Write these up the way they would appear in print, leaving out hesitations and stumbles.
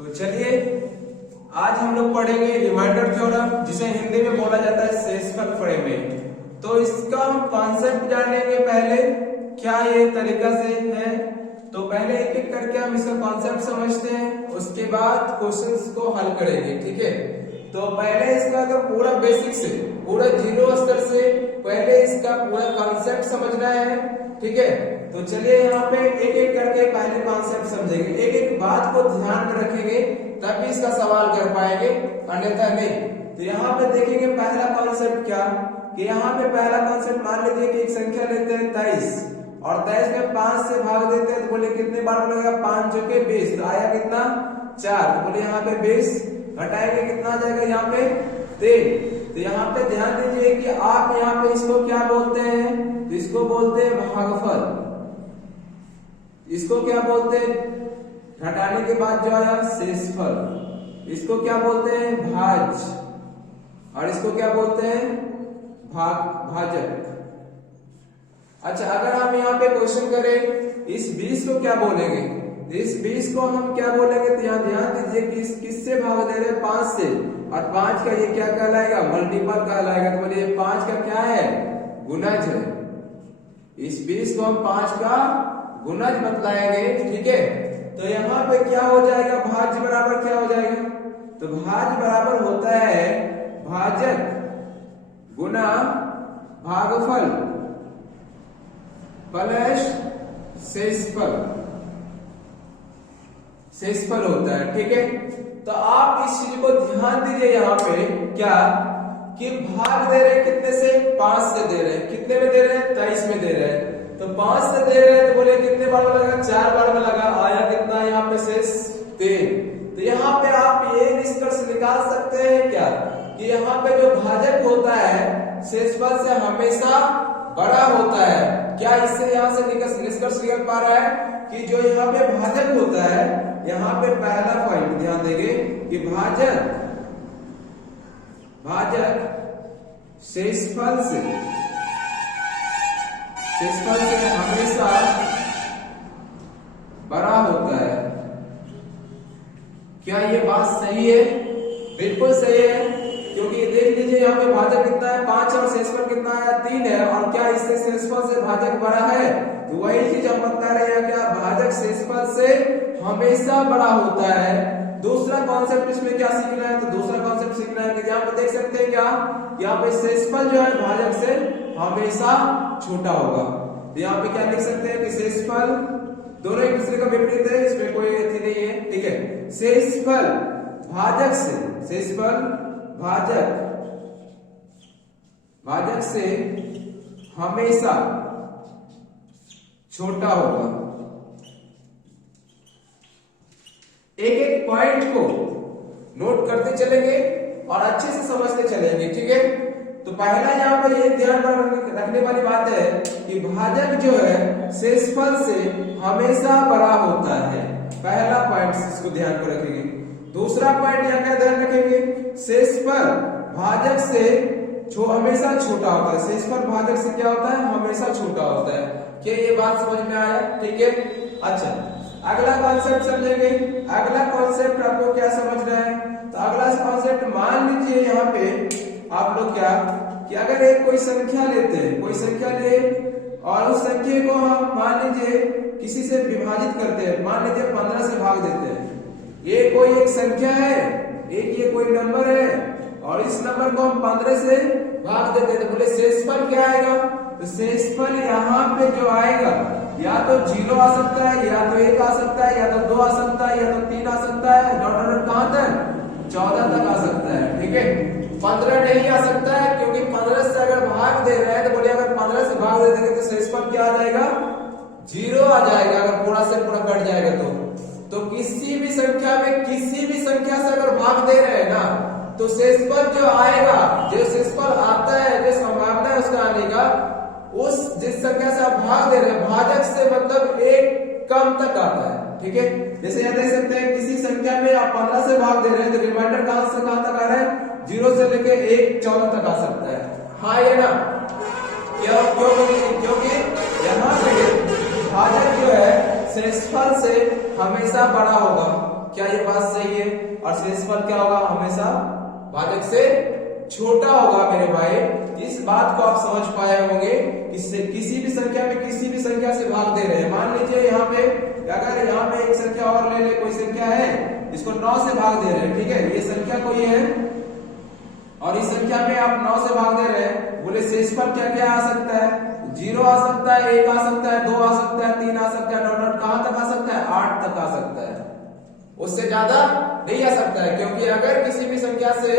तो चलिए आज हम लोग पढ़ेंगे रिमाइंडर थ्योरम, जिसे हिंदी में बोला जाता है शेषफल प्रमेय। तो इसका हम कॉन्सेप्ट जानेंगे पहले, क्या ये तरीका से है। तो पहले एक एक करके हम इसका कॉन्सेप्ट समझते हैं, उसके बाद क्वेश्चंस को हल करेंगे, ठीक है। तो पहले इसका अगर पूरा बेसिक से, पूरा जीरो स्तर से पहले इसका पूरा कॉन्सेप्ट समझना है, ठीक है। तो चलिए यहाँ पे एक एक करके पहले कॉन्सेप्ट समझेंगे, एक एक बात को ध्यान में रखेंगे तभी इसका सवाल कर पाएंगे, अन्यथा नहीं। तो यहाँ पे देखेंगे पहला कॉन्सेप्ट क्या, कि यहाँ पे पहला कॉन्सेप्ट मान लीजिए कि एक संख्या लेते हैं 23 और 23 में 5 से भाग देते हैं, तो बोले कितने बार बोलेगा 5 चौके 20, तो आया कितना 4, तो बोले यहाँ पे 20 घटाएंगे कितना आ जाएगा यहाँ पे 3। तो यहाँ पे ध्यान दीजिए कि आप यहाँ पे इसको क्या बोलते हैं, तो इसको बोलते हैं भागफल, इसको क्या बोलते हैं घटाने के बाद जो आया शेषफल, इसको क्या बोलते हैं भाज, और इसको क्या बोलते हैं भाजक। अच्छा, अगर हम यहाँ पे क्वेश्चन करें इस 20 को क्या बोलेंगे, इस 20 को हम क्या बोलेंगे, तो यहाँ ध्यान दीजिए कि किससे भाग दे रहे हैं 5 से, और 5 का ये क्या कहलाएगा मल्टीपल कहलाएगा। तो बोलिए 5 का क्या है गुणज है, इस 20 को हम 5 का गुणज बतलाएंगे, ठीक है। तो यहाँ पे क्या हो जाएगा भाज्य बराबर क्या हो जाएगा, तो भाज्य बराबर होता है भाजक गुना भागफल प्लस शेषफल, शेषफल होता है, ठीक है। तो आप इस चीज को ध्यान दीजिए यहाँ पे क्या, कि भाग दे रहे हैं कितने से 5 से दे रहे हैं, कितने में दे रहे हैं 23 में दे रहे हैं, तो 5 से दे रहे हैं, तो बोले कितने बार में लगा 4 बार में लगा, आया कितना यहाँ पे शेष 3। तो यहाँ पे आप ये निष्कर्ष निकाल सकते हैं क्या, कि यहाँ पे जो भाजक होता है शेषफल से हमेशा बड़ा होता है। क्या इससे यहाँ से निष्कर्ष निकल पा रहा है कि जो यहाँ पे भाजक होता है, यहाँ पे पहला पॉइंट ध्यान देंगे कि भाजक शेषफल से हमेशा बड़ा होता है। क्या ये बात सही है? बिल्कुल सही है, क्योंकि देख लीजिए यहाँ पे भाजक कितना है 5 और शेषफल कितना है 3 है, और क्या इससे शेषफल से भाजक बड़ा है, तो वही चीज हम बता रहे हैं, क्या भाजक शेषफल से हमेशा बड़ा होता है। दूसरा कॉन्सेप्ट इसमें क्या सीखना है, तो दूसरा कॉन्सेप्ट सीखना है कि यहाँ पे देख सकते हैं क्या, यहाँ पे शेषफल जो है भाजक से हमेशा छोटा होगा। तो यहाँ पे क्या लिख सकते हैं कि शेषफल दोनों एक दूसरे का विपरीत है, इसमें कोई अथी नहीं है, ठीक है। शेषफल भाजक से, शेषफल भाजक से हमेशा छोटा होगा। एक एक पॉइंट को नोट करते चलेंगे और अच्छे से समझते चलेंगे, ठीक है। तो पहला यहाँ पर ये ध्यान रखने वाली बात है कि भाजक जो है शेषफल से हमेशा बड़ा होता है, पहला पॉइंट इसको ध्यान में रखेंगे। दूसरा पॉइंट यहाँ क्या ध्यान रखेंगे, शेषफल भाजक से हमेशा छोटा होता है, शेषफल भाजक से क्या होता है हमेशा छोटा होता है। क्या ये बात समझ में आया, ठीक है। अच्छा, अगला कॉन्सेप्ट समझेंगे। अगला कॉन्सेप्ट आपको क्या समझना है, तो अगला कॉन्सेप्ट मान लीजिए यहाँ पे आप लोग क्या, कि अगर एक कोई संख्या लेते हैं, कोई संख्या ले और उस संख्या को हम मान लीजिए किसी से विभाजित करते हैं, मान लीजिए 15 से भाग देते हैं। ये कोई एक संख्या है, एक ये कोई नंबर है, और इस नंबर को हम 15 से भाग देते हैं, तो बोले शेषफल क्या आएगा, तो शेषफल यहाँ पे जो आएगा या तो 0 आ सकता है, या तो 1 आ सकता है, या तो 2 आ सकता है, या तो 3 आ सकता है, डॉट कहां तक 14 तक आ सकता है, ठीक है। 15 नहीं आ सकता है, क्योंकि 15 से अगर भाग दे रहे हैं, तो बोलिए अगर 15 से भाग दे देंगे तो शेषफल क्या आ जाएगा 0 आ जाएगा, अगर पूरा से पूरा कट जाएगा तो किसी भी संख्या में किसी भी संख्या से अगर भाग दे रहे हैं ना, तो शेषफल जो आएगा, जो शेषफल आता है, जो संभावना है उसका आने का, उस जिस संख्या से आप भाग दे रहे हैं भाजक से मतलब 1 कम तक आता है, ठीक है। जैसे यहाँ देख सकते हैं किसी संख्या में आप 15 से भाग दे रहे हैं, तो रिमाइंडर कहां से कहां तक आ रहा है 0 से लेके 1 14 तक आ सकता है, हाँ ये ना। क्योंकि यहाँ पे भाजक जो है शेषफल से हमेशा बड़ा होगा, क्या ये बात सही है? और शेषफल क्या होगा? हमेशा भाजक से छोटा होगा मेरे भाई। इस बात को आप समझ पाए होंगे। किसी भी संख्या में किसी भी संख्या से भाग दे रहे हैं। मान लीजिए यहाँ पे, अगर यहाँ पे एक संख्या और ले ले, कोई संख्या है, इसको 9 से भाग दे रहे हैं, ठीक है, ये संख्या कोई है और इस संख्या में आप 9 से भाग दे रहे हैं, बोले शेषफल क्या क्या आ सकता है? 0 आ सकता है, 1 आ सकता है, 2 आ सकता है, 3 आ सकता है, डॉट कहां तक आ सकता है? 8 तक आ सकता है, उससे ज्यादा नहीं आ सकता है। क्योंकि अगर किसी भी संख्या से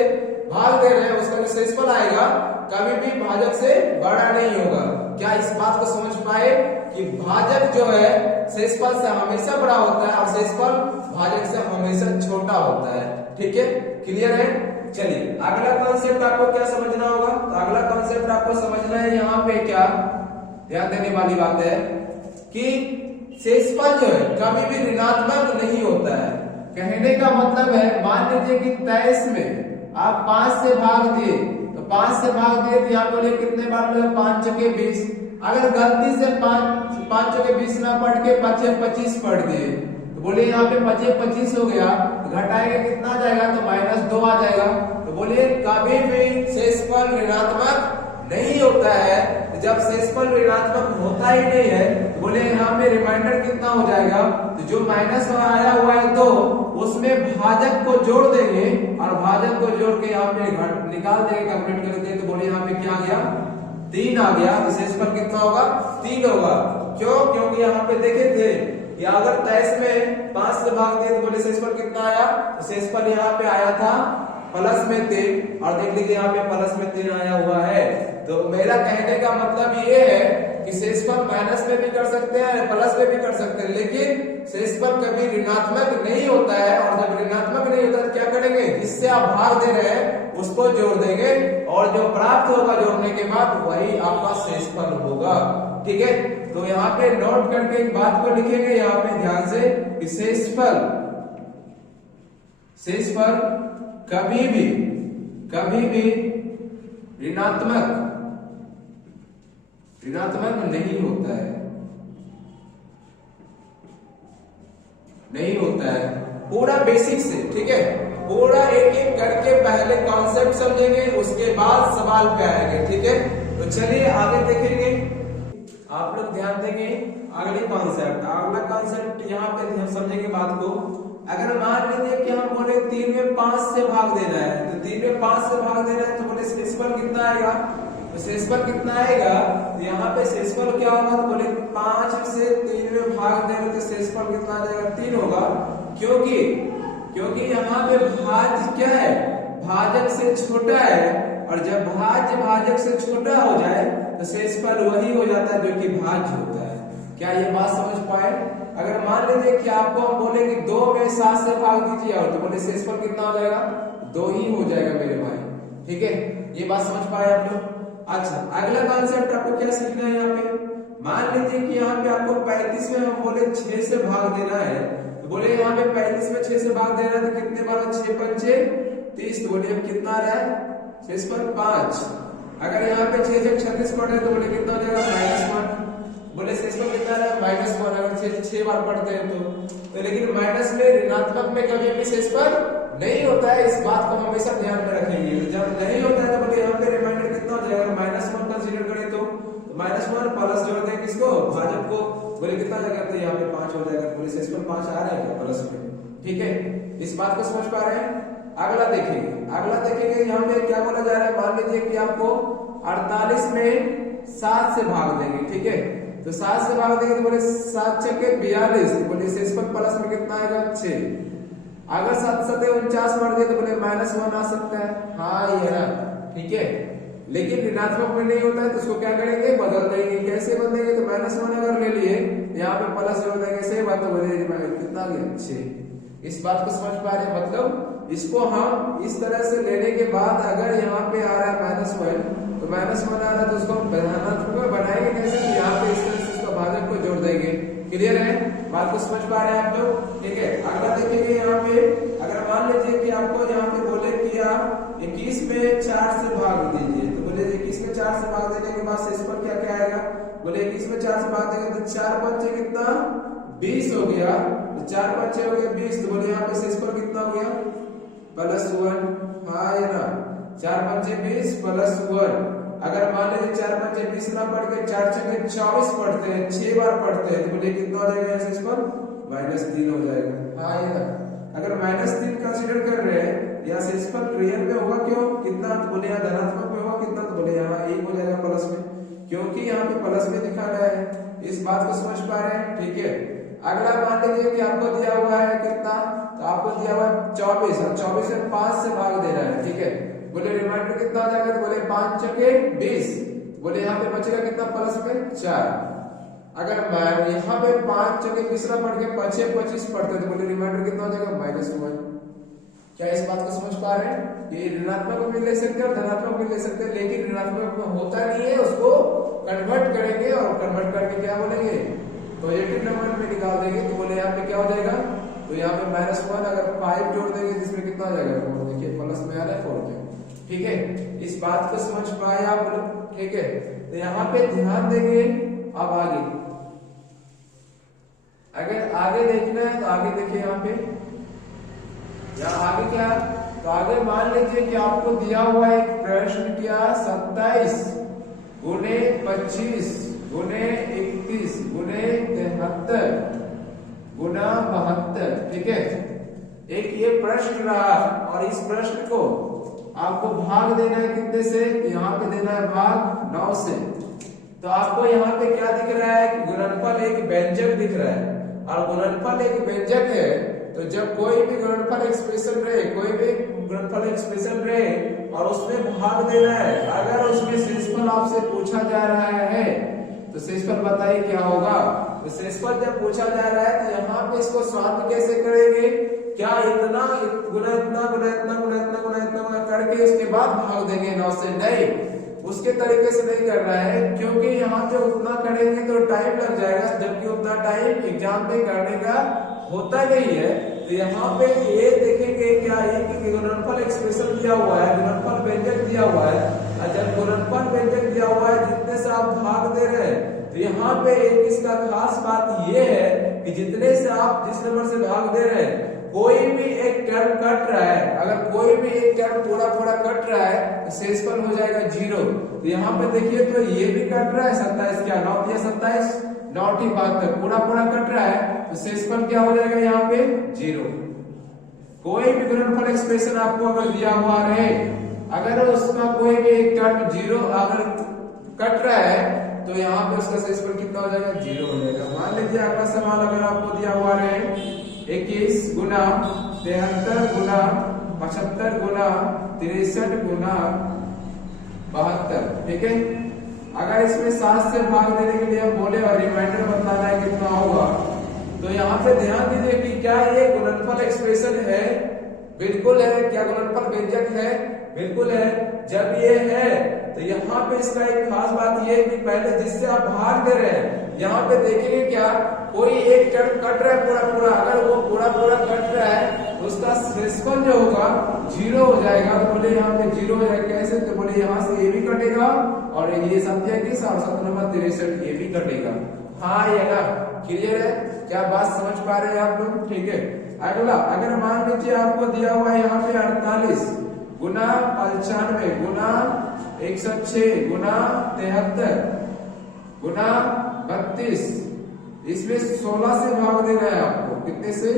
भाग दे रहे हैं, उसका जो शेषफल आएगा कभी भी भाजक से बड़ा नहीं होगा। क्या इस बात को समझ पाए कि भाजक जो है शेषफल से हमेशा बड़ा होता है और शेषफल भाजक से हमेशा छोटा होता है। ठीक है, क्लियर है? चलिए अगला कॉन्सेप्ट आपको क्या समझना होगा? तो अगला कॉन्सेप्ट आपको समझना है, यहाँ पे क्या ध्यान देने वाली बात है कि शेषफल जो है कभी भी ऋणात्मक नहीं होता है। कहने का मतलब है, मान लीजिए कि 23 में आप 5 से भाग दिए, तो 5 से भाग दिए तो यहाँ बोले कितने बार मिले? 5 चौके 20। अगर गलती से 5 चौके 20 ना पढ़ के 5 25 पढ़ दिए, तो बोले यहाँ पे 5 25 हो गया, तो घटाएंगे कितना आ जाएगा? तो -2 आ जाएगा। तो बोलिए कभी भी शेषफल ऋणात्मक नहीं होता है। जब शेषफल ऋणात्मक होता ही नहीं है, तो बोले यहाँ पे रिमाइंडर कितना हो जाएगा? तो जो माइनस आया हुआ है 2, उसमें भाजक को जोड़ देंगे और भाजक को जोड़ के यहाँ पे निकाल देंगे, कैलकुलेट कर देंगे, तो बोले यहाँ पे क्या आ गया? 3 आ गया। तो शेषफल कितना होगा? 3 होगा। क्यों? क्योंकि यहाँ पे देखे थे कि अगर 23 में 5 से भाग दिए तो बोले शेषफल कितना आया? तो शेषफल यहाँ पे आया था प्लस में 3 और देख लीजिए यहाँ पे प्लस में 3 आया हुआ है। तो मेरा कहने का मतलब ये है कि शेषफल माइनस में भी कर सकते हैं, प्लस में भी कर सकते हैं, लेकिन शेषफल कभी ऋणात्मक नहीं होता है। और जब ऋणात्मक नहीं होता तो क्या करेंगे? जिससे आप भाग दे रहे हैं उसको जोड़ देंगे और जो प्राप्त होगा जोड़ने के बाद वही आपका शेषफल होगा। ठीक है, तो यहाँ पे नोट करके एक बात को लिखेंगे यहाँ पे ध्यान से कि शेषफल कभी भी ऋणात्मक नहीं होता है, नहीं होता है। पूरा बेसिक से, ठीक है, पूरा एक एक करके पहले कॉन्सेप्ट समझेंगे, उसके बाद सवाल पे आएंगे। ठीक है, तो चलिए आगे देखेंगे। आप लोग ध्यान देंगे अगली कॉन्सेप्ट, अगला कॉन्सेप्ट यहाँ पे हम समझेंगे बात को। अगर मान लीजिए कि हम बोले 3 में 5 से भाग देना है, तो 3 में 5 से भाग देना है, तो बोले शेषफल कितना आएगा? तो शेषफल कितना आएगा? तो यहाँ पे शेषफल क्या होगा? तो बोले 5 से 3 में भाग देना, तो शेषफल कितना आ जाएगा? 3 होगा। क्योंकि यहाँ पे भाज्य क्या है? भाजक से छोटा है, और जब भाज्य भाजक से छोटा हो जाए तो शेषफल वही हो जाता है जो कि भाज्य होता है। क्या ये बात समझ पाए? अगर मान लीजिए कि आपको हम बोले कि 2 में 7 से भाग दीजिए, और तो बोले शेषफल कितना हो जाएगा? 2 ही हो जाएगा मेरे भाई। ठीक है, ये बात समझ पाए आप लोग? अच्छा, अगला कॉन्सेप्ट आपको क्या सीखना है यहाँ पे? मान लीजिए कि यहाँ पे आपको 35 में हम बोले 6 से भाग देना है, तो बोले यहाँ पे 35 में 6 से भाग देना है, तो कितने बार? 6 पंचे 30। तो बोले अब कितना आ रहा है? शेषफल 5। अगर यहाँ पे 6 से 36 पढ़े तो बोले कितना हो जाएगा? -1। बोले शेषफल कितना है? -1। अगर 6 बार पढ़ते हैं तो लेकिन माइनस में, ऋणात्मक में कभी भी शेषफल नहीं होता है। इस बात को हमेशा ध्यान में रखेंगे। जब नहीं होता है तो बोले यहाँ पे रिमाइंडर कितना हो जाएगा? -1 कंसीडर करें तो -1 प्लस जोड़ दें किसको? भाजक को। बोले कितना आ जाएगा? तो यहाँ पे 5 हो जाएगा। बोले शेषफल 5 आ रहा है प्लस में। ठीक है, इस बात को समझ पा रहे हैं? अगला देखेंगे यहाँ पे क्या बोला जा रहा है। मान लीजिए कि आपको 48 में 7 से भाग देंगे, ठीक है, तो 7 से भाग देंगे तो बोले 7 छक्के 42। तो बोले शेषफल प्लस में कितना आएगा? 6। अगर 7 7 49 पढ़ दिए तो बोले -1 आ सकता है। हाँ ये है, ठीक है, लेकिन ऋणात्मक में नहीं होता है तो उसको क्या करेंगे? बदल देंगे। कैसे बदलेंगे? तो -1 अगर ले लिए, यहाँ पे प्लस जोड़ देंगे, सही बात। तो बोले कितना आ गया? 6। इस बात को समझ पा रहे हैं? मतलब इसको हम इस तरह से लेने के बाद अगर यहाँ पे आ रहा है -1, तो -1 आ रहा है तो उसको धनात्मक बनाएंगे कैसे? तो यहाँ पे इस तरह से इसका भाजक को जोड़ देंगे। क्लियर है? बात को समझ पा रहे हैं आप लोग? ठीक है, अगला देखेंगे यहाँ पे। अगर मान लीजिए कि आपको यहाँ पे बोले कि आप 21 में 4 से भाग दीजिए, तो बोले 21 में 4 से भाग देने के बाद शेषफल क्या क्या आएगा? बोले 21 में 4 से भाग देंगे तो 4 5 कितना? 20 हो गया। तो 4 5 6 हो गया 20, तो बोले यहाँ पे शेषफल कितना हो गया +1। हाँ ये ना 4 5 6 20 +1। अगर मान लीजिए 4 5 6 20 ना पढ़ के 4 6 24 पढ़ते हैं, 6 बार पढ़ते हैं, तो बोले कितना हो जाएगा शेषफल -3 हो जाएगा। हाँ ये ना अगर -3 कंसीडर कर रहे हैं या शेषफल रियल में होगा क्यों कितना, तो बोले यहाँ धनात्मक में होगा कितना, तो बोले यहाँ 1 हो जाएगा प्लस में, क्योंकि यहाँ पे प्लस में दिखाना है। इस बात को समझ पा रहे हैं? ठीक है। अगला मान लीजिए कि आपको दिया हुआ है कितना, तो आपको दिया हुआ है 24 और 24 से 5 से भाग दे रहा है। ठीक है, बोले रिमाइंडर कितना हो जाएगा, तो बोले 5 चौके 20, बोले यहाँ पे बचेगा कितना प्लस में 4। अगर यहाँ पे 5 चौके 20 पढ़ के 5 6 25 पढ़ते तो बोले रिमाइंडर कितना हो जाएगा -1। क्या इस बात को समझ पा रहे हैं? ये ऋणात्मक में ले सकते हैं और धनात्मक में ले सकते हैं, लेकिन ऋणात्मक में होता नहीं है, उसको कन्वर्ट करेंगे और कन्वर्ट करके क्या बोलेंगे पॉजिटिव नंबर में निकाल देंगे, तो बोले यहाँ पे क्या हो जाएगा, तो यहाँ पे -1 अगर 5 जोड़ देंगे जिसमें कितना हो जाएगा 4, देखिए प्लस में आ रहा है 4 पे। ठीक है, इस बात को समझ पाए आप लोग? ठीक है, तो यहाँ पे ध्यान देंगे। अब आगे अगर आगे देखना है तो आगे देखिए यहाँ पे, यहाँ आगे क्या, तो आगे मान लीजिए कि आपको दिया हुआ एक प्रश्न क्या 27 गुने 25 गुने 31 गुने 73 गुना 72। ठीक है, एक ये प्रश्न रहा और इस प्रश्न को आपको भाग देना है कितने से, यहाँ पे देना है भाग 9 से। तो आपको यहाँ पे क्या दिख रहा है कि गुणनफल एक व्यंजक दिख रहा है, और गुणनफल एक व्यंजक है, तो जब कोई भी गुणनफल एक्सप्रेशन रहे, कोई भी गुणनफल एक्सप्रेशन रहे और उसमें भाग देना है, अगर उसमें शेषफल आपसे पूछा जा रहा है तो शेषफल बताइए क्या होगा। तो शेषफल जब पूछा जा रहा है तो यहाँ पे इसको सॉल्व कैसे करेंगे, क्या इतना गुना इतना गुना इतना गुना इतना गुना इतना करके उसके बाद भाग देंगे 9 से? नहीं, उसके तरीके से नहीं करना है, क्योंकि यहाँ पे उतना करेंगे तो टाइम लग जाएगा, जबकि उतना टाइम एग्जाम में करने का होता नहीं है। तो यहाँ पे ये देखेंगे क्या है कि गुणनफल एक्सप्रेशन दिया हुआ है, गुणनफल व्यंजक दिया हुआ है, और जब गुणनफल व्यंजक दिया हुआ है जितने से आप भाग दे रहे हैं, तो यहाँ पे एक इसका खास बात ये है कि जितने से आप जिस नंबर से भाग दे रहे हैं, कोई भी एक टर्म कट रहा है, अगर कोई भी एक टर्म पूरा पूरा कट रहा है तो शेषफल हो जाएगा 0। तो यहाँ पे देखिए तो ये भी कट रहा है 27, क्या 9 या 27 9 72 पूरा पूरा कट रहा है, तो शेषफल क्या हो जाएगा यहाँ पे 0। कोई भी गुणनफल एक्सप्रेशन आपको अगर दिया हुआ रहे, अगर उसका कोई भी एक टर्म 0 अगर कट रहा है तो यहाँ पे उसका शेषफल कितना हो जाएगा 0 हो जाएगा। मान लीजिए अगला सवाल अगर आपको दिया हुआ रहे 21 गुना 73 गुना 75 गुना 63 गुना 72। ठीक है, अगर इसमें 7 से भाग देने के लिए हम बोले और रिमाइंडर बताना है कितना होगा, तो यहाँ पे ध्यान दीजिए कि क्या ये गुणनफल एक्सप्रेशन है, बिल्कुल है। क्या गुणनफल व्यंजक है, बिल्कुल है। जब ये है तो यहाँ पे इसका एक खास बात ये है कि पहले जिससे आप भाग दे रहे हैं, यहाँ पे देखेंगे क्या कोई एक टर्म कट रहा है पूरा पूरा, अगर वो पूरा पूरा कट रहा है तो उसका शेषफल जो होगा 0 हो जाएगा। तो बोले यहाँ पे 0 हो जाएगा कैसे, तो बोले यहाँ से ये भी कटेगा और ये 27 और 7 नंबर 63 ये भी कटेगा। हाँ ये ना क्लियर है, क्या बात समझ पा रहे हैं आप लोग? ठीक है, अगला अगर मान लीजिए आपको दिया हुआ है यहाँ पे 48 गुना 95 गुना 106 गुना 73 गुना 32, इसमें 16 से भाग देना है आपको, कितने से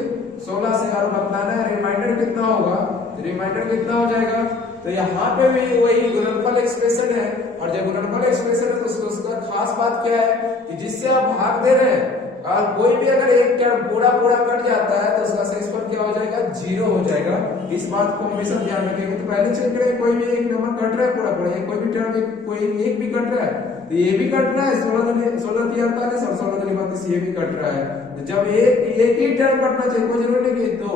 16 से, और बताना है रिमाइंडर कितना होगा। रिमाइंडर कितना हो जाएगा, तो यहाँ पे भी वही गुणनफल एक्सप्रेशन है, और जब गुणनफल एक्सप्रेशन है तो उसका खास बात क्या है कि जिससे आप भाग दे रहे हैं और कोई भी अगर एक टर्म पूरा पूरा कट जाता है तो उसका शेषफल क्या हो जाएगा 0 हो जाएगा। इस बात को हमेशा ध्यान रखेंगे। तो पहले चेक करें कोई भी एक नंबर कट रहा है पूरा पूरा, कोई भी टर्म कोई एक भी कट रहा है, तो ये भी कट रहा है 16 3 48 और 16 3 32 ये भी कट रहा है। तो जब एक ही टर्म कटना चाहिए, कोई जरूरी नहीं कि दो,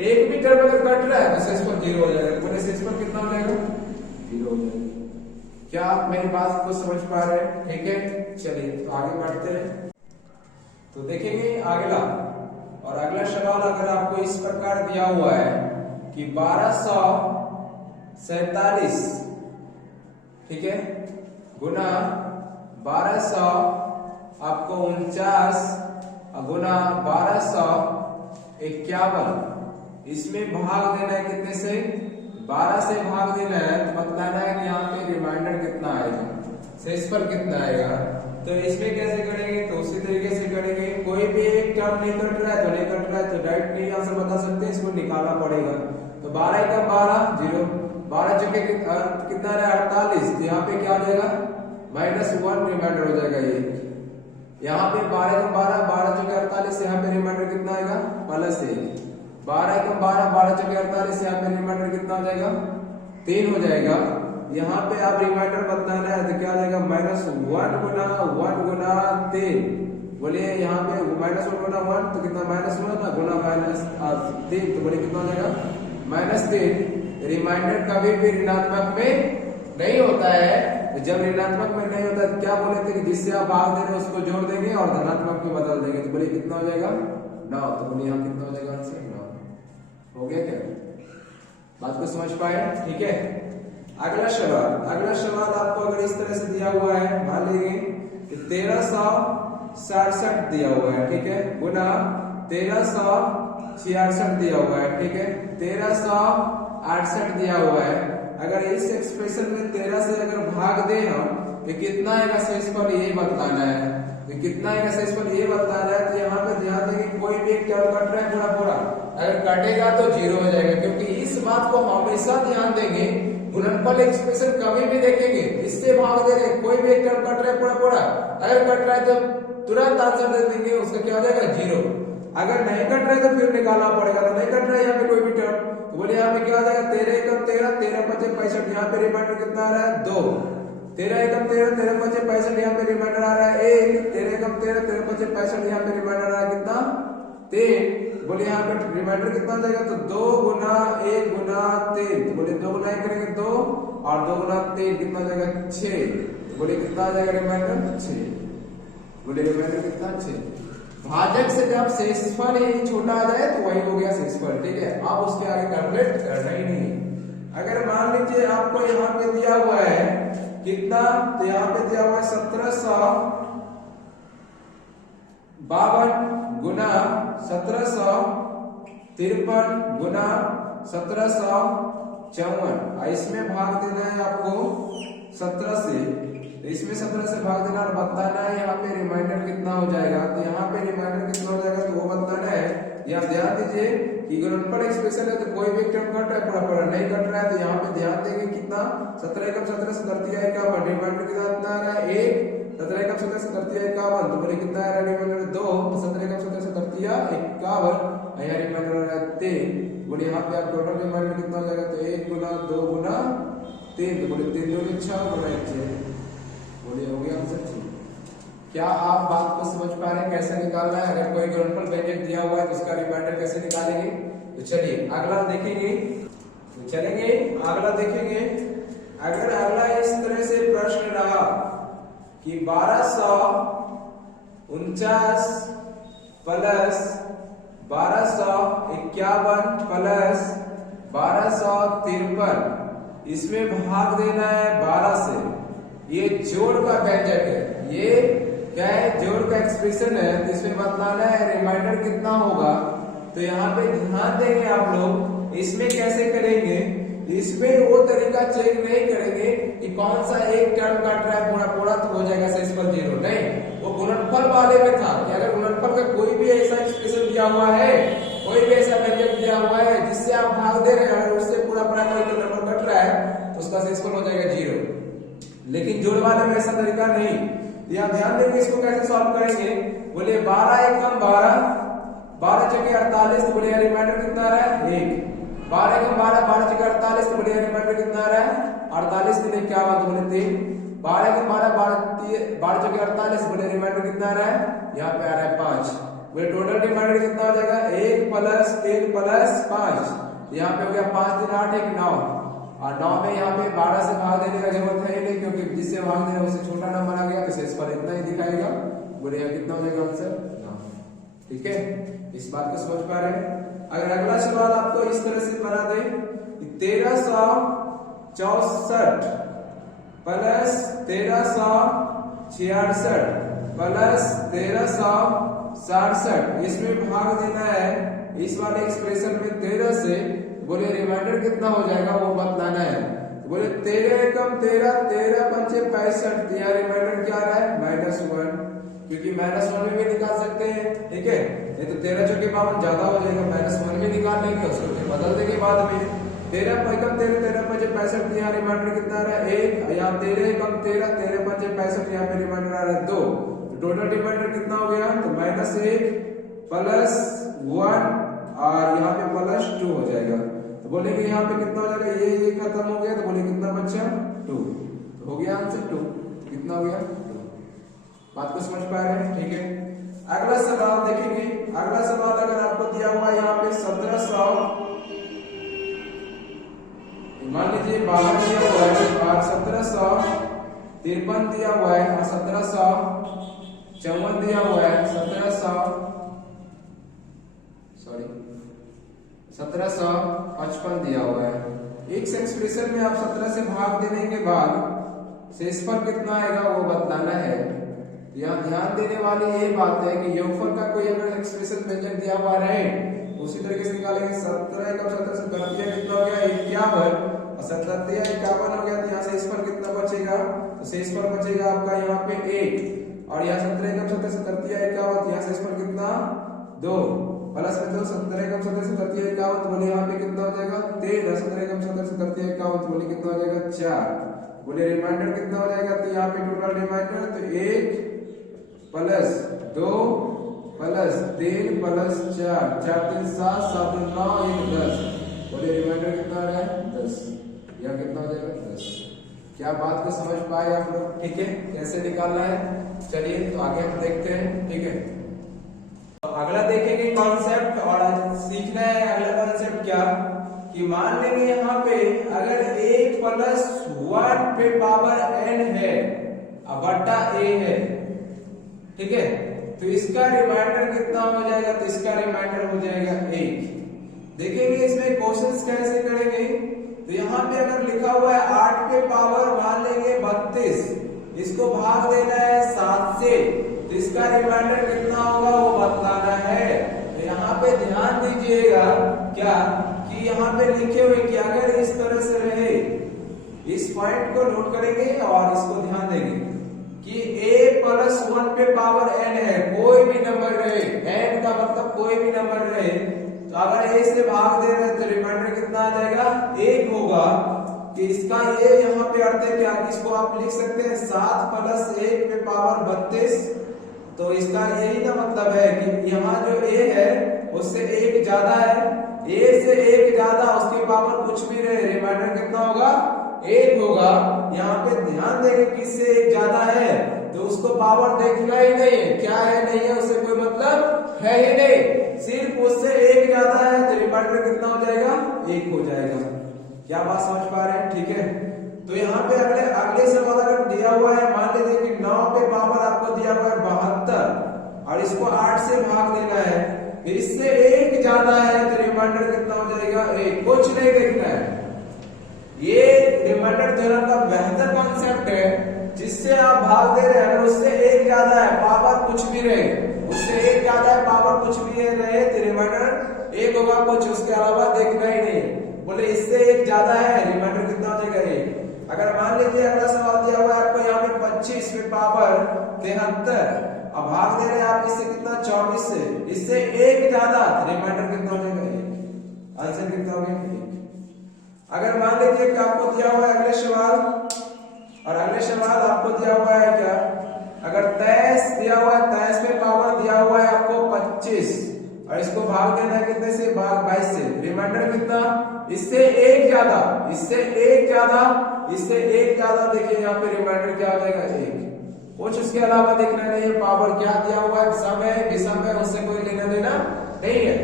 एक भी टर्म अगर कट रहा है तो शेषफल 0 हो जाएगा। बोले शेषफल कितना हो जाएगा 0 हो जाएगा। क्या आप मेरी बात को समझ पा रहे हैं? ठीक है, चलिए तो आगे बढ़ते हैं। तो देखेंगे अगला, और अगला सवाल अगर आपको इस प्रकार दिया हुआ है कि 1247 ठीक है गुना 1200 आपको 49 गुना 1200 51, इसमें भाग देना है कितने से, 12 से भाग देना है, तो बताना है कि यहाँ पे रिमाइंडर कितना आएगा, शेषफल कितना आएगा। तो इसमें कैसे करेंगे, तो उसी तरीके से करेंगे, कोई भी एक टर्म नहीं कट रहा है तो नहीं कट रहा है, तो डायरेक्ट नहीं आंसर बता सकते, इसको निकालना पड़ेगा। तो 12 का 12 0, 12 चुके कितना रहा 48, तो यहाँ पे क्या आ जाएगा -1 रिमाइंडर हो जाएगा ये। यहाँ पे 12 का 12, 12 चुके 48, यहाँ पे रिमाइंडर कितना आएगा +1, 12 का 12, 12 चुके 48, यहाँ पे रिमाइंडर कितना हो जाएगा 3 हो जाएगा। यहाँ पे आप रिमाइंडर बताना है तो क्या आ जाएगा -1 गुना 1 गुना 3, बोलिए यहाँ पे -1 गुना 1 तो कितना -1 गुना -3, तो बोलिए कितना हो जाएगा -3। रिमाइंडर कभी भी ऋणात्मक में नहीं होता है, जब ऋणात्मक में नहीं होता तो क्या बोले थे कि जिससे आप भाग दे रहे हो उसको जोड़ देंगे और धनात्मक में बदल देंगे, तो बोलिए कितना हो जाएगा 9, तो बोलिए यहाँ कितना हो जाएगा आंसर 9। हो गया क्या, बात को समझ पाए, ठीक है। अगला सवाल आपको अगर इस तरह से दिया हुआ है, मान लीजिए कि 1367 दिया हुआ है, ठीक है, गुना 1366 दिया हुआ है, ठीक है, 1368 दिया हुआ है। अगर इस एक्सप्रेशन में 13 से अगर भाग दे हम तो कितना आएगा शेषफल ये बताना है, तो कितना आएगा शेषफल ये बताना है। तो यहाँ पे ध्यान देंगे कोई भी एक टर्म कट रहा है पूरा पूरा, अगर कटेगा तो 0 हो जाएगा, क्योंकि इस बात को हमेशा ध्यान देंगे, गुणनफल एक्सप्रेशन कभी भी देखेंगे इससे भाग दे रहे, कोई भी एक टर्म कट रहा है पूरा पूरा, अगर कट रहा है तो तुरंत आंसर दे देंगे, उसका क्या हो जाएगा 0। अगर नहीं कट रहा है तो फिर निकालना पड़ेगा, तो नहीं कट रहा है यहाँ पे कोई भी टर्म, तो बोले यहाँ पे क्या हो जाएगा 13 एकम 13, 13 पचे 65, यहाँ पे रिमाइंडर कितना आ रहा है 2, 13 एकम 13, 13 पचे 65, यहाँ पे रिमाइंडर आ रहा है 1, 13 एकम 13, 13 पचे 65, यहाँ पे रिमाइंडर आ रहा है कितना 3, बोले यहाँ पे रिमाइंडर कितना आ जाएगा, तो 2 गुना 1 गुना 3, तो बोले 2 गुना 1 करेंगे 2 और 2 गुना 3 कितना आ जाएगा 6, तो बोले कितना आ जाएगा रिमाइंडर 6, बोले रिमाइंडर कितना 6। भाजक से जब शेषफल यही छोटा आ जाए तो वही हो गया शेषफल, ठीक है, आप उसके आगे कैलकुलेट करना ही नहीं। अगर मान लीजिए आपको यहाँ पे दिया हुआ है कितना, तो यहाँ पे दिया हुआ है 1752 गुना 1753 गुना 1754, इसमें भाग देना है आपको 17 से, इसमें 17 से भाग देना और बताना है यहाँ पे रिमाइंडर कितना हो जाएगा। तो यहाँ पे रिमाइंडर कितना हो जाएगा तो वो बताना है। यहाँ ध्यान दीजिए कि गुणनफल एक्सप्रेशन है तो कोई भी टर्म कट रहा है पूरा पूरा नहीं कट रहा है, तो यहाँ पे ध्यान देंगे कितना 17 एकम 17 से धरती है 51, रिमाइंडर कितना आ रहा है 1, 17 एकम 17 से धरती है 51, तो बोले कितना आ रहा है रिमाइंडर 2, 17 एकम 17 से धरती है 51, यहाँ रिमाइंडर आ रहा है 3, बोले यहाँ पे आप टोटल रिमाइंडर कितना हो जाएगा, तो 1 गुना 2 गुना 3, तो बोले 3 2 6 गुना 1 6, बोलिए हो गया आंसर 6। क्या आप बात को समझ पा रहे हैं कैसे निकालना है, अगर कोई गुणनफल व्यंजक दिया हुआ है तो उसका रिमाइंडर कैसे निकालेंगे। तो चलिए अगला देखेंगे, तो चलेंगे अगला देखेंगे। अगर अगला इस तरह से प्रश्न रहा कि 1249 प्लस 1251 प्लस 1253, इसमें भाग देना है 12 से, ये जोड़ का व्यंजक है, ये क्या है जोड़ का एक्सप्रेशन है, तो इसमें बताना है रिमाइंडर कितना होगा। तो यहाँ पे ध्यान देंगे आप लोग, इसमें कैसे करेंगे, इसमें वो तरीका चेक नहीं करेंगे कि कौन सा एक टर्म काट रहा है पूरा पूरा तो हो जाएगा शेषफल 0, नहीं, वो गुणनफल वाले में था कि अगर गुणनफल का कोई भी ऐसा एक्सप्रेशन दिया हुआ है, कोई भी ऐसा व्यंजक दिया हुआ है जिससे आप भाग दे रहे हैं, अगर उससे पूरा पूरा कोई नंबर कट रहा है तो उसका शेषफल हो जाएगा 0। लेकिन जोड़ वाले में ऐसा तरीका नहीं। यहाँ ध्यान देंगे इसको कैसे सॉल्व करेंगे, बोले 12 एकम 12, 12 चौके 48, तो बोले रिमाइंडर कितना आ रहा है 1, 12 एकम 12, 12 चौके 48, तो बोले रिमाइंडर कितना आ रहा है 48 3 51, तो बोले 3, 12 एकम 12, 12 चौके 48, बोले रिमाइंडर कितना आ रहा है, यहाँ पे आ रहा है 5, बोले टोटल रिमाइंडर कितना हो जाएगा 1 प्लस 3 प्लस 5, यहाँ पे हो गया 5 3 8 1 9, और 9 में यहाँ पे 12 से भाग देने का जरूरत है नहीं, क्योंकि जिससे भाग देना उससे छोटा नंबर आ गया, तो शेषफल इतना ही दिखाएगा, बोले यहाँ कितना हो जाएगा आंसर 9। ठीक है, इस बात को समझ पा रहे हैं। अगर अगला सवाल आपको इस तरह से बना दे 1364 प्लस 1366 प्लस 1367, इसमें भाग देना है इस वाले एक्सप्रेशन में 13 से बोले रिमाइंडर कितना हो जाएगा वो बताना है। तो बोले 13 एकम 13, 13 पंचे 65, यहाँ रिमाइंडर क्या आ रहा है -1, क्योंकि -1 में भी निकाल सकते हैं, ठीक है। ये तो 13 चौके 52 ज्यादा हो जाएगा, -1 में निकाल लेंगे, उसको फिर बदल देंगे बाद में। 13 एकम 13, 13 पंचे 65, यहाँ रिमाइंडर कितना आ रहा है 1, यहाँ 13 एकम 13, 13 पंचे 65, यहाँ पे रिमाइंडर आ रहा है 2। टोटल रिमाइंडर कितना हो गया, तो -1 +1 और यहाँ पे +2 हो जाएगा। तो बोलेंगे यहाँ पे कितना हो जाएगा, ये खत्म हो गया, तो बोले कितना बचा 2, तो हो गया आंसर 2। कितना हो गया 2। बात को समझ पा रहे हैं, ठीक है। अगला सवाल देखेंगे। अगला सवाल अगर आपको दिया हुआ है यहाँ पे 1700, मान लीजिए 12 दिया हुआ है और 1753 दिया हुआ है और 1754 दिया हुआ है, 1755 दिया हुआ है। इस एक्सप्रेशन में आप 17 से भाग देने के बाद शेषफल कितना आएगा वो बताना है। यहाँ ध्यान देने वाली ये बात है कि योगफल का कोई अगर एक्सप्रेशन व्यंजक दिया हुआ रहे उसी तरीके से निकालेंगे। 17 एकम 17 से 17 कितना हो गया 51 और 17 51 हो गया, तो यहाँ शेषफल कितना बचेगा, तो शेषफल बचेगा आपका यहाँ पे 1 और यहाँ 17 एकम 17 से 17 51, यहाँ शेषफल कितना 2 प्लस में 2 17 एकम 17 से 17 51, तो बोले यहाँ पे कितना हो जाएगा 13, 17 एकम 17 से 17 51, तो बोले कितना हो जाएगा 4। बोले रिमाइंडर कितना हो जाएगा, तो यहाँ पे टोटल रिमाइंडर तो 1 प्लस 2 प्लस 3 प्लस 4, 4 3 7, 7 2 9, 1 10। बोले रिमाइंडर कितना आ रहा है 10, यहाँ कितना हो जाएगा 10। क्या बात को समझ पाए आप लोग, ठीक है। कैसे निकालना है चलिए तो आगे हम देखते हैं, ठीक है। तो अगला देखेंगे कॉन्सेप्ट और सीखना है अगला कॉन्सेप्ट क्या कि मान लेंगे यहाँ पे अगर 1 + 1 पे पावर n है बटा a है, ठीक है, तो इसका रिमाइंडर कितना हो जाएगा, तो इसका रिमाइंडर हो जाएगा 1। देखेंगे इसमें क्वेश्चंस कैसे करेंगे। तो यहाँ पे अगर लिखा हुआ है 8 पे पावर मान लेंगे 32, इसको भाग देना है 7 से, तो इसका रिमाइंडर कितना होगा वो बताना है। तो यहाँ पे ध्यान दीजिएगा क्या कि यहाँ पे लिखे हुए कि अगर इस तरह से रहे, इस पॉइंट को नोट करेंगे और इसको ध्यान देंगे कि a + 1 पे पावर n है, कोई भी नंबर रहे, n का मतलब कोई भी नंबर रहे, तो अगर a से भाग दे रहे तो रिमाइंडर कितना आ जाएगा 1 होगा। कि इसका ये यहाँ पे अर्थ है क्या, इसको आप लिख सकते हैं 7 + 1 पे पावर 32, तो इसका यही ना मतलब है कि यहाँ जो a है उससे 1 ज्यादा है, a से 1 ज्यादा उसकी पावर कुछ भी रहे, रिमाइंडर कितना होगा 1 होगा। यहाँ पे ध्यान देंगे किससे 1 ज्यादा है तो उसको पावर देखना ही नहीं है, क्या है नहीं है उससे कोई मतलब है ही नहीं, सिर्फ उससे 1 ज्यादा है तो रिमाइंडर कितना हो जाएगा 1 हो जाएगा। क्या बात समझ पा रहे हैं, ठीक है। तो यहाँ पे अगले सवाल अगर दिया हुआ है, मान लीजिए कि 9 पे पावर आपको दिया हुआ है 72 और इसको 8 से भाग देना है, इससे 1 ज्यादा है तो रिमाइंडर कितना हो जाएगा 1। कुछ नहीं देखना है, ये रिमाइंडर थ्योरम का बेहतर कॉन्सेप्ट है जिससे आप भाग दे रहे हैं, अगर उससे 1 ज्यादा है पावर कुछ भी रहे, उससे 1 ज्यादा है पावर कुछ भी रहे तो रिमाइंडर 1 होगा, कुछ उसके अलावा देखना ही नहीं। बोले इससे 1 ज्यादा है रिमाइंडर कितना हो जाएगा 1। अगर मान लीजिए अगला सवाल दिया हुआ है आपको यहाँ पे 25 पे पावर 73, अब भाग दे रहे हैं आप इससे कितना 24 से, इससे 1 ज्यादा रिमाइंडर कितना हो जाएगा 1। आंसर कितना हो गया 1। अगर मान लीजिए कि आपको दिया हुआ है अगले सवाल, और अगले सवाल आपको दिया हुआ है क्या, अगर 23 दिया हुआ है, 23 पे पावर दिया हुआ है आपको 25 और इसको भाग देना है कितने से 22 से, रिमाइंडर कितना, इससे 1 ज्यादा, इससे 1 ज्यादा, इससे 1 ज्यादा, देखिए यहाँ पे रिमाइंडर क्या हो जाएगा 1। कुछ उसके अलावा देखना नहीं है, पावर क्या दिया हुआ है समय विषम है उससे कोई लेना देना नहीं है।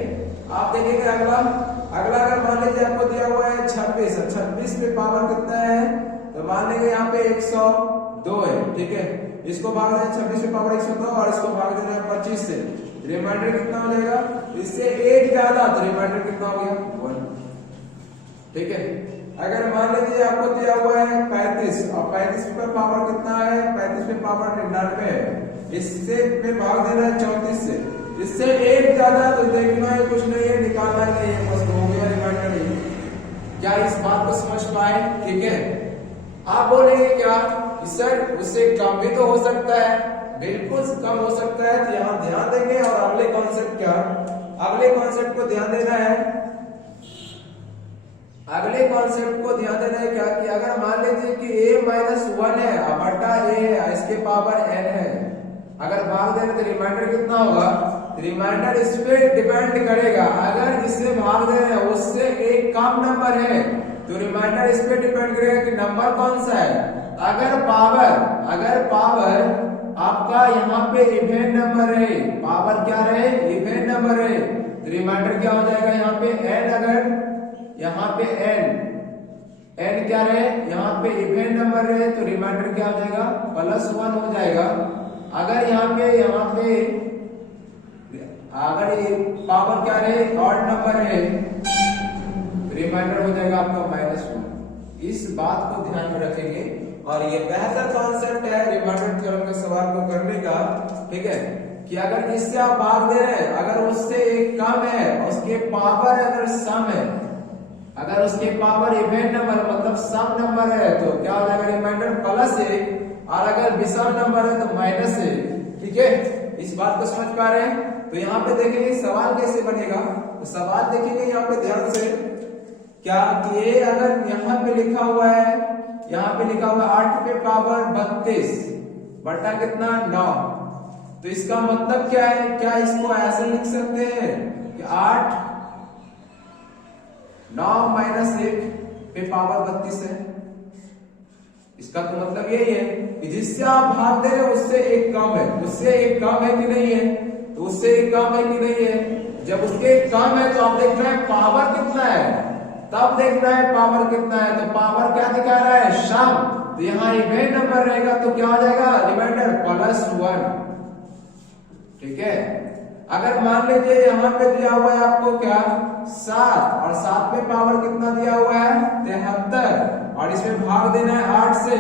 आप देखेंगे अगला अगर मान लीजिए आपको दिया हुआ है 26, 26 पे पावर कितना है, तो मान लेंगे यहाँ पे 102 है, ठीक है, इसको भाग देना 26 पे पावर 102 और इसको भाग देना है 25 से, रिमाइंडर कितना हो जाएगा, इससे 1 ज्यादा तो रिमाइंडर कितना हो गया 1, ठीक है। अगर मान लीजिए आपको दिया हुआ है 35 और 35 पे पावर कितना है, 35 पे पावर 99 है, इससे पे भाग देना है 34 से, इससे एक ज्यादा तो देखना है, कुछ नहीं है, निकालना नहीं है, बस हो गया रिमाइंडर ही। क्या इस बात को समझ पाए? ठीक है। आप बोलेंगे क्या कि सर उससे कम भी तो हो सकता है, बिल्कुल कम हो सकता है। तो यहाँ ध्यान देंगे और अगले कॉन्सेप्ट क्या, अगले कॉन्सेप्ट को ध्यान देना है, अगले कॉन्सेप्ट को ध्यान देना है क्या कि अगर मान लीजिए कि a-1 है बटा a है, इसके पावर n है, अगर भाग दें तो रिमाइंडर कितना होगा? रिमाइंडर इस पे डिपेंड करेगा। अगर जिससे भाग दे रहे हैं उससे एक कम नंबर है तो रिमाइंडर इस पे डिपेंड करेगा कि नंबर कौन सा है। अगर पावर आपका यहाँ पे इवेन नंबर है, पावर क्या रहे? इवेन नंबर है, तो रिमाइंडर क्या हो जाएगा यहाँ पे? n। अगर यहाँ पे n क्या रहे? यहाँ पे इवेन नंबर रहे तो रिमाइंडर क्या हो जाएगा? +1 हो जाएगा। अगर यहाँ पे अगर ये पावर क्या रहे? ऑड नंबर है, रिमाइंडर हो जाएगा आपका -1। इस बात को ध्यान में रखेंगे और ये बेहतर कॉन्सेप्ट है रिमाइंडर थ्योरम के सवाल को करने का। ठीक है कि अगर जिससे आप भाग दे रहे हैं अगर उससे एक कम है, उसके पावर अगर सम है, अगर उसके पावर इवेन नंबर मतलब सम नंबर है तो क्या हो जाएगा? रिमाइंडर +1। और अगर विषम नंबर है तो -1। ठीक है, इस बात को समझ पा रहे हैं? तो यहाँ पे देखेंगे सवाल कैसे बनेगा। तो सवाल देखेंगे यहाँ पे ध्यान से क्या कि ये अगर यहाँ पे लिखा हुआ है, यहाँ पे लिखा हुआ 8 पे पावर 32 बटा कितना? 9। तो इसका मतलब क्या है? क्या इसको ऐसे लिख सकते हैं कि 8 9 - 1 पे पावर 32 है। इसका तो मतलब यही है कि जिससे आप भाग दे रहे हो उससे एक कम है, उससे एक कम है कि नहीं है? तो उससे एक कम है कि नहीं है? जब उसके कम है तो आप देखना है पावर कितना है, तब देखना है पावर कितना है। तो पावर क्या दिखा रहा है? सम। तो यहाँ इवेन नंबर रहेगा तो क्या हो जाएगा? रिमाइंडर +1। ठीक है। अगर मान लीजिए यहाँ पे दिया हुआ है आपको क्या? 7 और 7 पे पावर कितना दिया हुआ है? 73 और इसमें भाग देना है 8 से,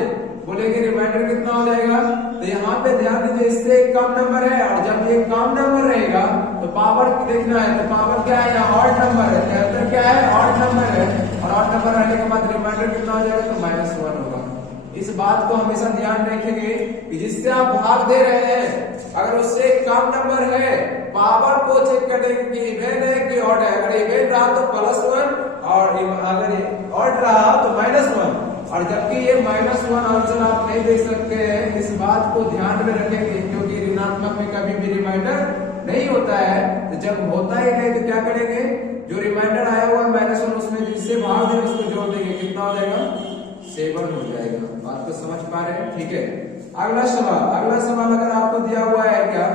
बोलेंगे रिमाइंडर कितना हो जाएगा? तो यहाँ पे ध्यान दीजिए इससे एक कम नंबर है और जब ये कम नंबर रहेगा तो पावर देखना है। तो पावर क्या है? यहाँ ऑड नंबर है, 73 क्या है? ऑड नंबर है और ऑड नंबर रहने के बाद रिमाइंडर कितना हो जाएगा? तो -1 होगा। इस बात को हमेशा ध्यान रखेंगे कि जिससे आप भाग दे रहे हैं अगर उससे कम नंबर है, पावर को चेक करने की इवेन है कि ऑड है। अगर इवेन रहा तो +1 और अगर ऑड रहा तो -1। और जबकि ये -1 आंसर आप नहीं देख सकते हैं, इस बात को ध्यान में रखेंगे क्योंकि ऋणात्मक में कभी भी रिमाइंडर नहीं होता है। तो जब होता ही नहीं तो क्या करेंगे? जो रिमाइंडर आया हुआ -1 उसमें जिससे भाग दे उसको जोड़ देंगे, कितना हो जाएगा? 7 हो जाएगा। बात को समझ पा रहे हैं? ठीक है। अगला सवाल अगर आपको दिया हुआ है क्या?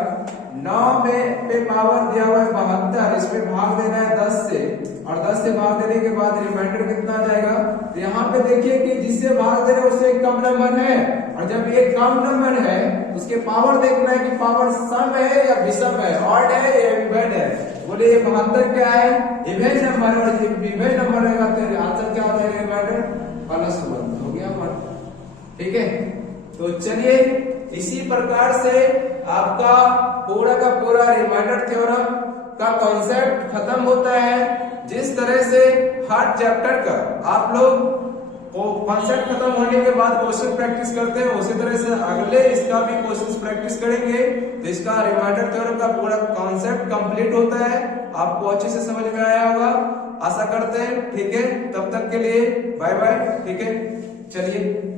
9 में पे पावर दिया हुआ है 72, इसमें भाग देना है 10 से और 10 से भाग देने के बाद रिमाइंडर कितना आ जाएगा? तो यहाँ पे देखिए कि जिससे भाग दे रहे उससे एक कम नंबर है और जब ये कम नंबर है उसके पावर देखना है कि पावर सम है या विषम है, ऑड है या इवेन है। बोले ये 72 क्या है? इवेन नंबर है और इवेन नंबर रहेगा तो आंसर क्या हो जाएगा? रिमाइंडर +1 हो गया हमारा। ठीक है, तो चलिए इसी प्रकार से आपका पूरा का पूरा रिमाइंडर थ्योरम का कॉन्सेप्ट खत्म होता है। जिस तरह से हर चैप्टर का आप लोग कॉन्सेप्ट खत्म होने के बाद क्वेश्चन प्रैक्टिस करते हैं, उसी तरह से अगले इसका भी क्वेश्चन प्रैक्टिस करेंगे तो इसका रिमाइंडर थ्योरम का पूरा कॉन्सेप्ट कंप्लीट होता है। आपको अच्छे से समझ में आया होगा, आशा करते हैं। ठीक है, तब तक के लिए बाय बाय। ठीक है, चलिए।